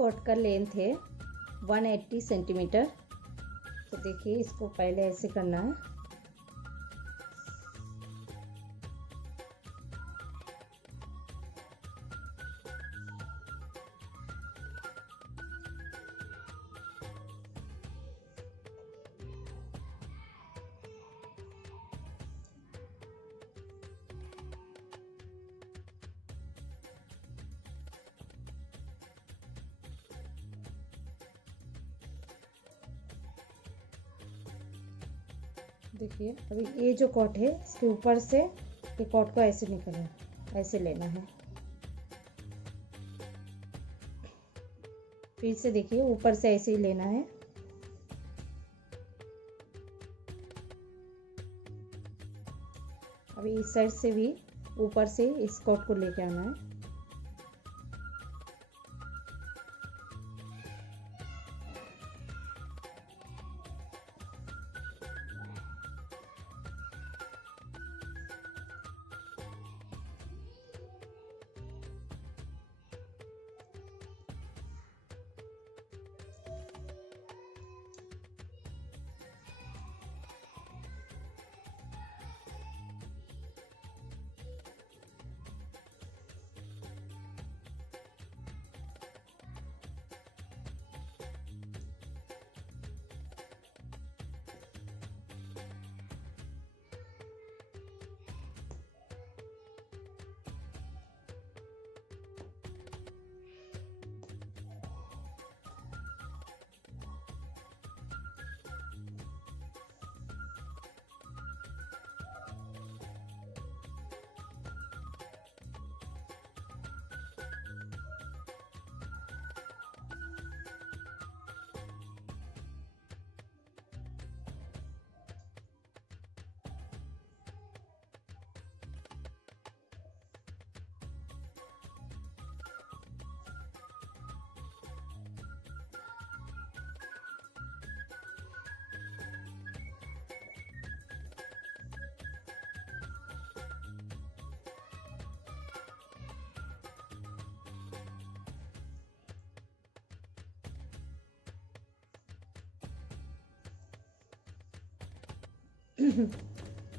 Coat का length है 180 centimetre. तो देखिए इसको पहले ऐसे करना है। देखिए अभी ये जो कॉट है इसके ऊपर से ये कॉट को ऐसे निकलना, ऐसे लेना है। फिर से देखिए ऊपर से ऐसे ही लेना है। अभी इस साइड से भी ऊपर से इस कॉट को लेके आना है।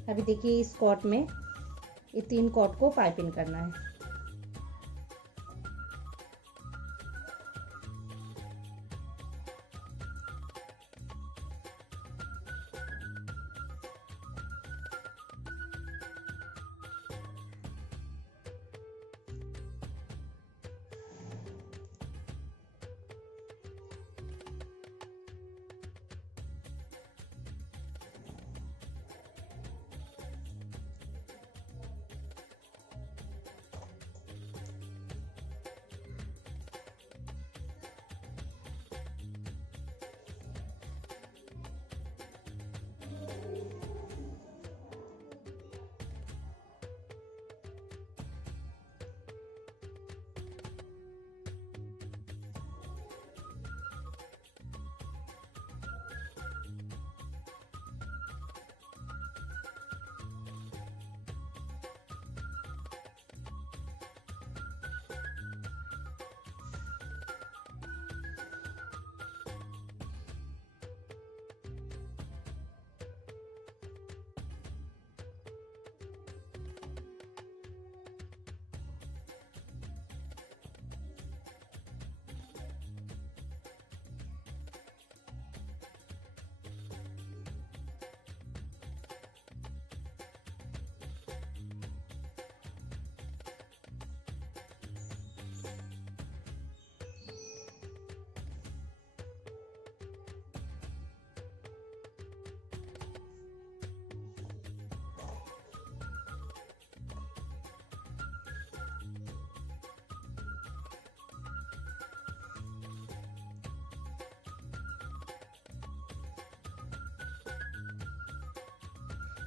अभी देखिए इस कॉट में ये 3 कॉट को पाइपिंग करना है।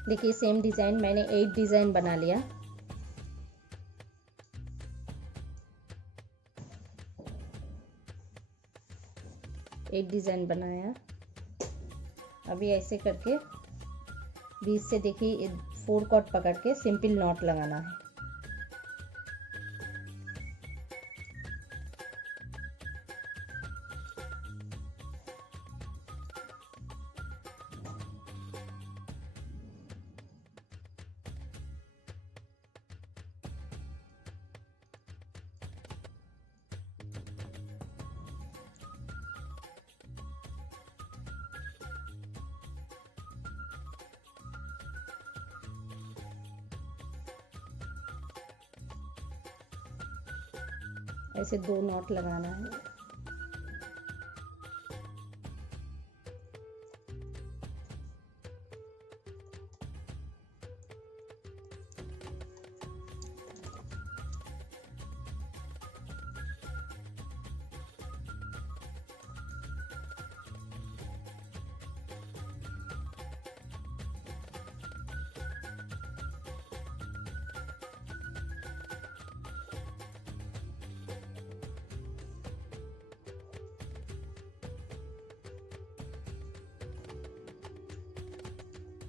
देखिए सेम डिज़ाइन मैंने 8 डिज़ाइन बना लिया। एक डिज़ाइन बनाया। अभी ऐसे करके बीच से देखिए 4 कॉट पकड़ के सिंपल नॉट लगाना है। ऐसे 2 नॉट लगाना है।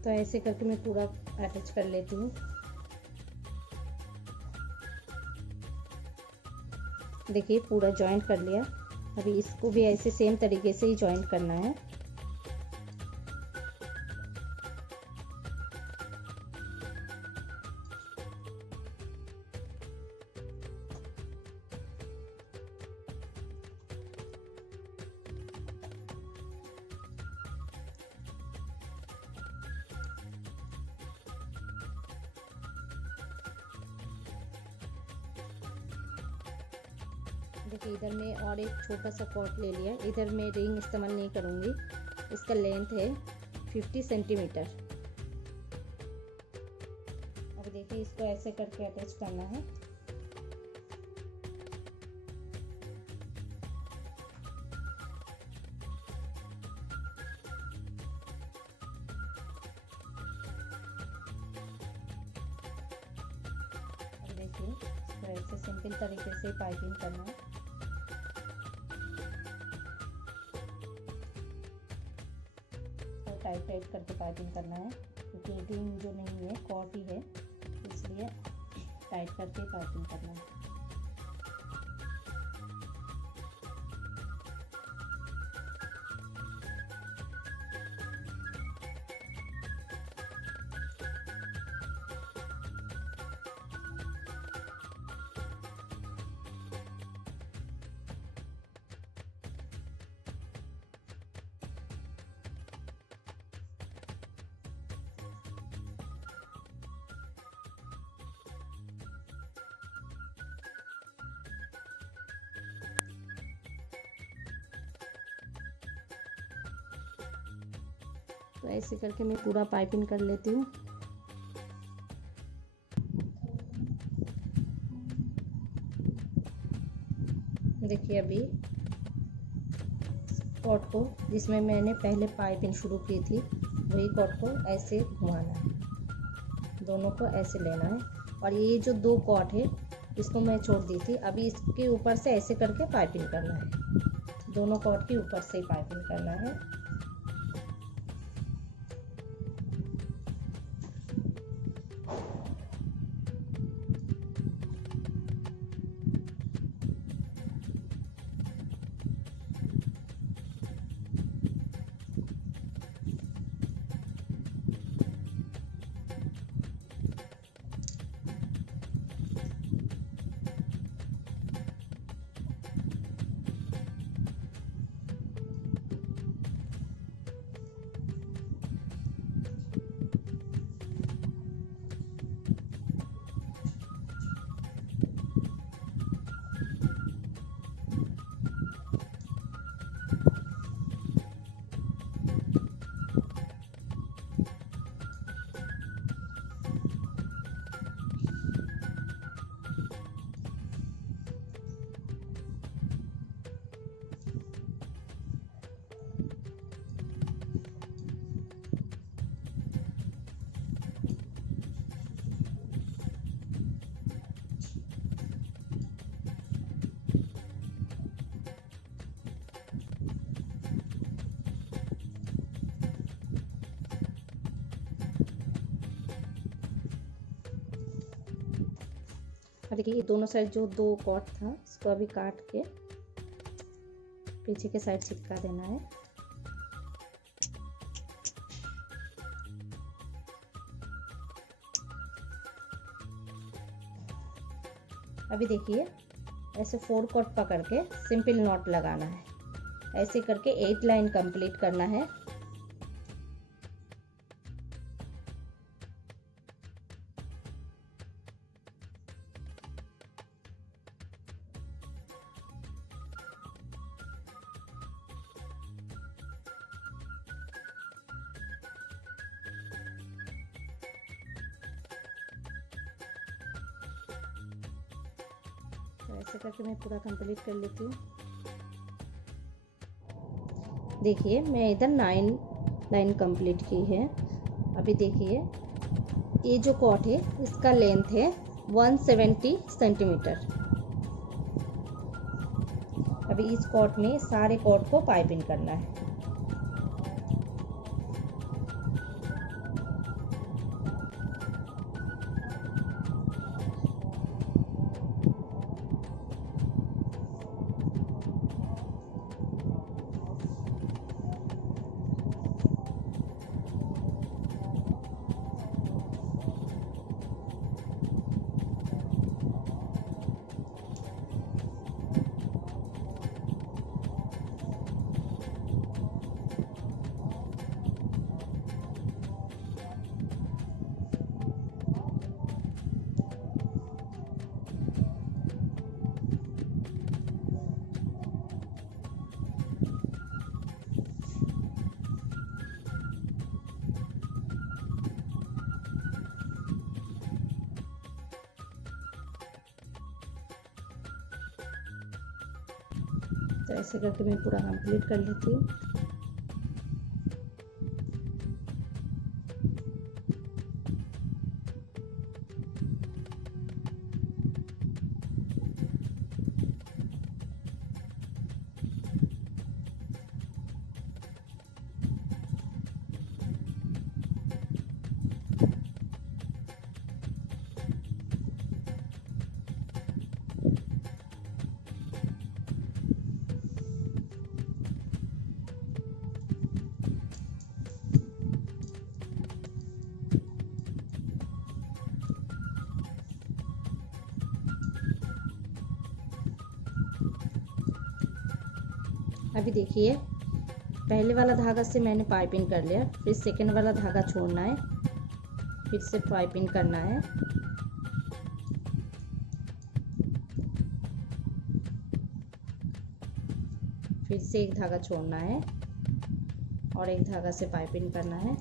तो ऐसे करके मैं पूरा अटैच कर लेती हूँ। देखिए पूरा जॉइंट कर लिया। अभी इसको भी ऐसे सेम तरीके से ही जॉइंट करना है। देखिए इधर मैं और एक छोटा सा कॉर्ड ले लिया। इधर मैं रिंग इस्तेमाल नहीं करूँगी। इसका लेंथ है 50 सेंटीमीटर। अब देखिए इसको ऐसे करके अटैच करना है। अब देखिए इसको ऐसे सिंपल तरीके से पाइपिंग करना है। टाइट टाइट करके पाइपिंग करना है, क्योंकि रिंग जो नहीं है कॉर्ड ही है, इसलिए टाइट करके पाइपिंग करना है। तो ऐसे करके मैं पूरा पाइपिंग कर लेती हूँ। देखिए अभी कॉर्ड को, जिसमें मैंने पहले पाइपिंग शुरू की थी, वही कॉर्ड को ऐसे घुमाना है। दोनों को ऐसे लेना है। और ये जो 2 कॉर्ड है इसको मैं छोड़ दी थी, अभी इसके ऊपर से ऐसे करके पाइपिंग करना है। दोनों कॉर्ड के ऊपर से ही पाइपिंग करना है। और देखिए ये दोनों साइड जो 2 कॉर्ड था इसको अभी काट के पीछे के साइड चिपका देना है। अभी देखिए ऐसे 4 कॉर्ड पकड़ के सिंपल नॉट लगाना है। ऐसे करके 8 लाइन कंप्लीट करना है। ऐसे करके मैं पूरा कंप्लीट कर लेती हूँ। देखिए मैं इधर 9 लाइन कंप्लीट की है। अभी देखिए ये जो कॉट है इसका लेंथ है 170 सेंटीमीटर। अभी इस कॉट में सारे कॉट को पाइपिंग करना है। तो ऐसे करके मैं पूरा कंप्लीट कर लेती हूँ। अभी देखिए पहले वाला धागा से मैंने पाइपिंग कर लिया, फिर सेकेंड वाला धागा छोड़ना है, फिर से पाइपिंग करना है। फिर से एक धागा छोड़ना है और एक धागा से पाइपिंग करना है।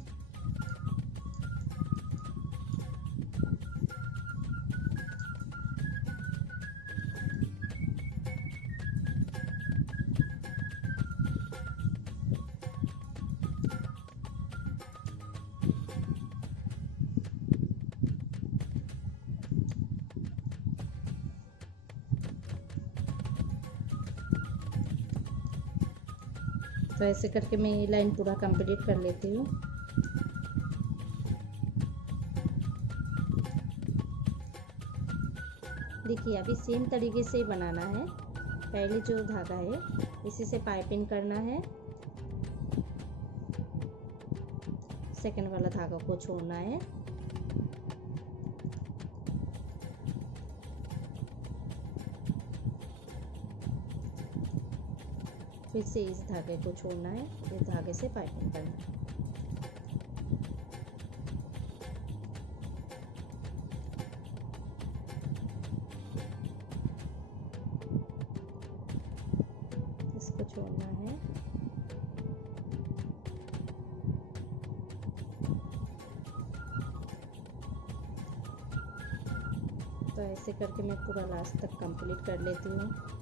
तो ऐसे करके मैं ये लाइन पूरा कंप्लीट कर लेती हूँ। देखिए अभी सेम तरीके से ही बनाना है। पहले जो धागा है इसी से पाइपिंग करना है, सेकंड वाला धागा को छोड़ना है, फिर से इस धागे को छोड़ना है, इस धागे से पाइपिंग करना है। इसको छोड़ना है, तो ऐसे करके मैं पूरा लास्ट तक कंप्लीट कर लेती हूँ।